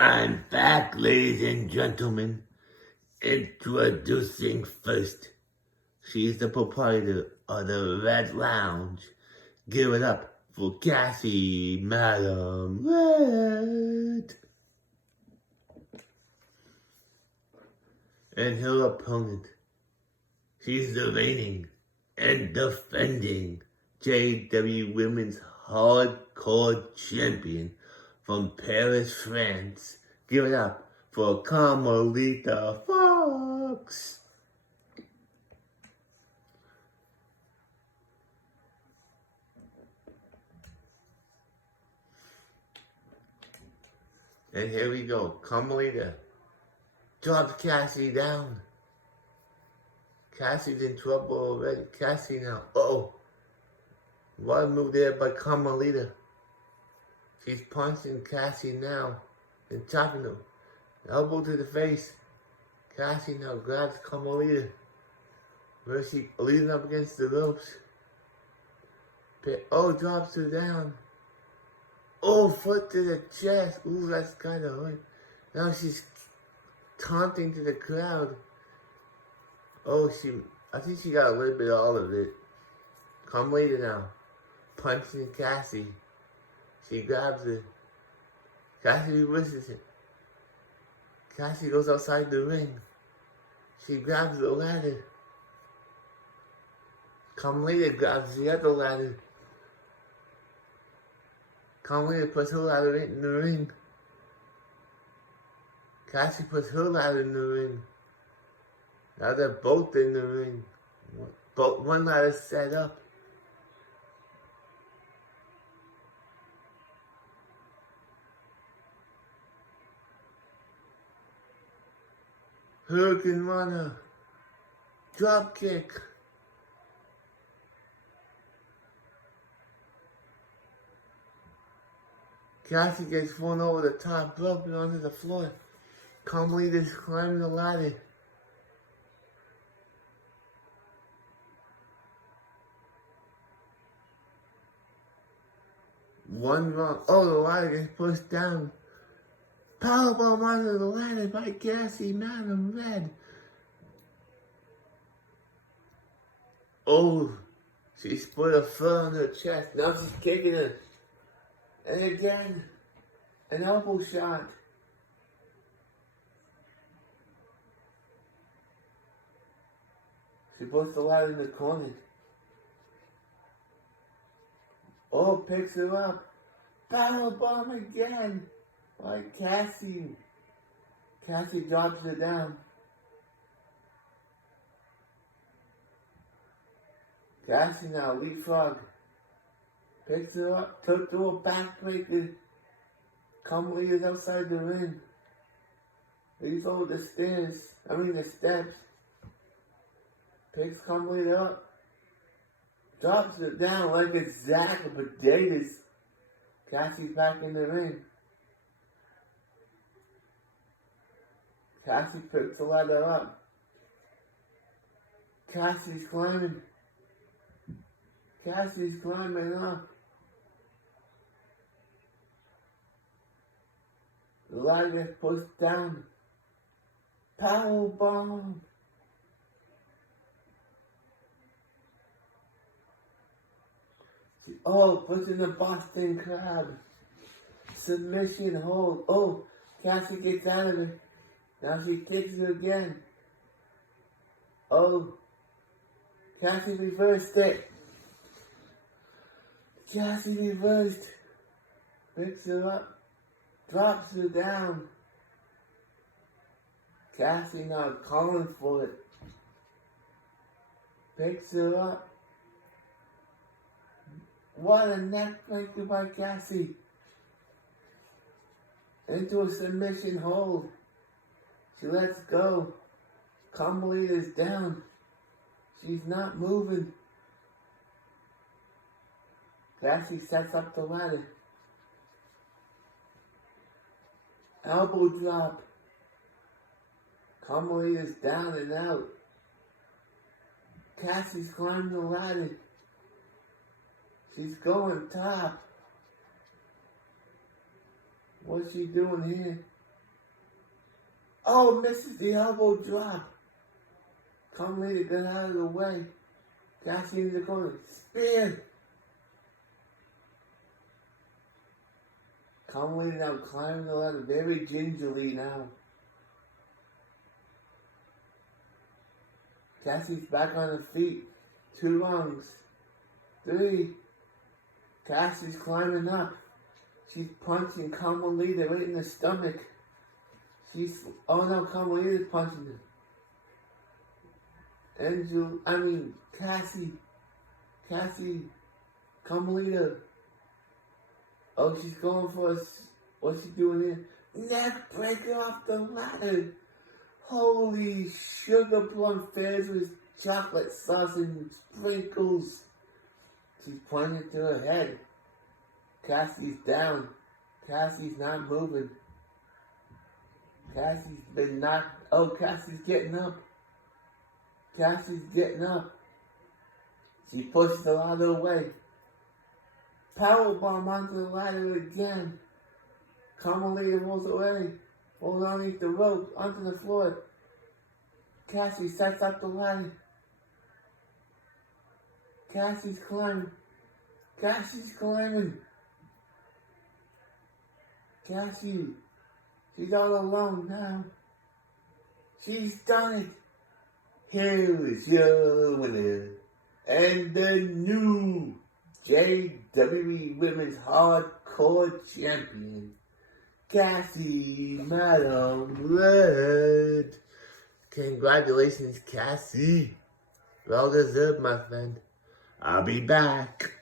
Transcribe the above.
I'm back, ladies and gentlemen. Introducing first. She's the proprietor of the Red Lounge. Give it up for Cassie, Madam Red. And her opponent. She's the reigning and defending JWE Women's Hardcore Champion from Paris, France. Give it up for Carmelita Fox. And here we go. Carmelita drops Cassie down. Cassie's in trouble already. Cassie now. Uh-oh. One move there by Carmelita. She's punching Cassie now and chopping her. Elbow to the face. Cassie now grabs Carmelita. Where she leaning up against the ropes. Oh, drops her down. Oh, foot to the chest. Ooh, that's kind of hard. Now she's taunting to the crowd. Oh, I think she got a little bit of all of it. Carmelita now. Punching Cassie. She grabs her. Cassie reverses it. Cassie goes outside the ring. She grabs the ladder. Carmelita grabs the other ladder. Carmelita puts her ladder in the ring. Cassie puts her ladder in the ring. Now they're both in the ring. One ladder's set up. Hurricane Runner. Drop kick. Cassie gets thrown over the top rope and onto the floor. Carmelita's climbing the ladder. One wrong. Oh, the ladder gets pushed down. Powerbomb onto the ladder by Cassie, Madam Red. Oh, she split a foot on her chest. Now she's kicking her. And again, an elbow shot. She puts the ladder in the corner. Oh, picks her up. Powerbomb again. Like Cassie. Cassie drops her down. Cassie now leapfrog. Picks her up. Took to a backbreaker. Carmelita's outside the ring. Leaps over the the steps. Picks Carmelita up. Drops her down like a sack of potatoes. Cassie's back in the ring. Cassie picks the ladder up. Cassie's climbing. Cassie's climbing up. The ladder gets pushed down. Powerbomb. Puts in the Boston Crab. Submission hold. Oh, Cassie gets out of it. Now she kicks her again. Oh, Cassie reversed it. Cassie reversed. Picks her up. Drops her down. Cassie now calling for it. Picks her up. What a neck breaker by Cassie. Into a submission hold. She lets go. Carmelita's down. She's not moving. Cassie sets up the ladder. Elbow drop. Carmelita's down and out. Cassie's climbing the ladder. She's going top. What's she doing here? Oh, misses the elbow drop. Carmelita got out of the way. Cassie in the corner. Spear. Carmelita now climbing the ladder very gingerly now. Cassie's back on her feet. 2 rungs. 3. Cassie's climbing up. She's punching Carmelita right in the stomach. Oh no, Carmelita's punching her. Cassie, Carmelita. Oh, she's going for us. What's she doing here? Neck breaker off the ladder. Holy sugar plum fairs with chocolate sauce and sprinkles. She's pointing to her head. Cassie's down. Cassie's not moving. Cassie's been knocked. Oh, Cassie's getting up. Cassie's getting up. She pushed the ladder away. Powerbomb onto the ladder again. Carmelita rolls away. Rolls underneath the rope, onto the floor. Cassie sets up the ladder. Cassie's climbing. Cassie's climbing. Cassie, she's all alone now. She's done it. Here is your winner. And the new JWE Women's Hardcore Champion, Cassie Madam Red. Congratulations, Cassie. Well deserved, my friend. I'll be back.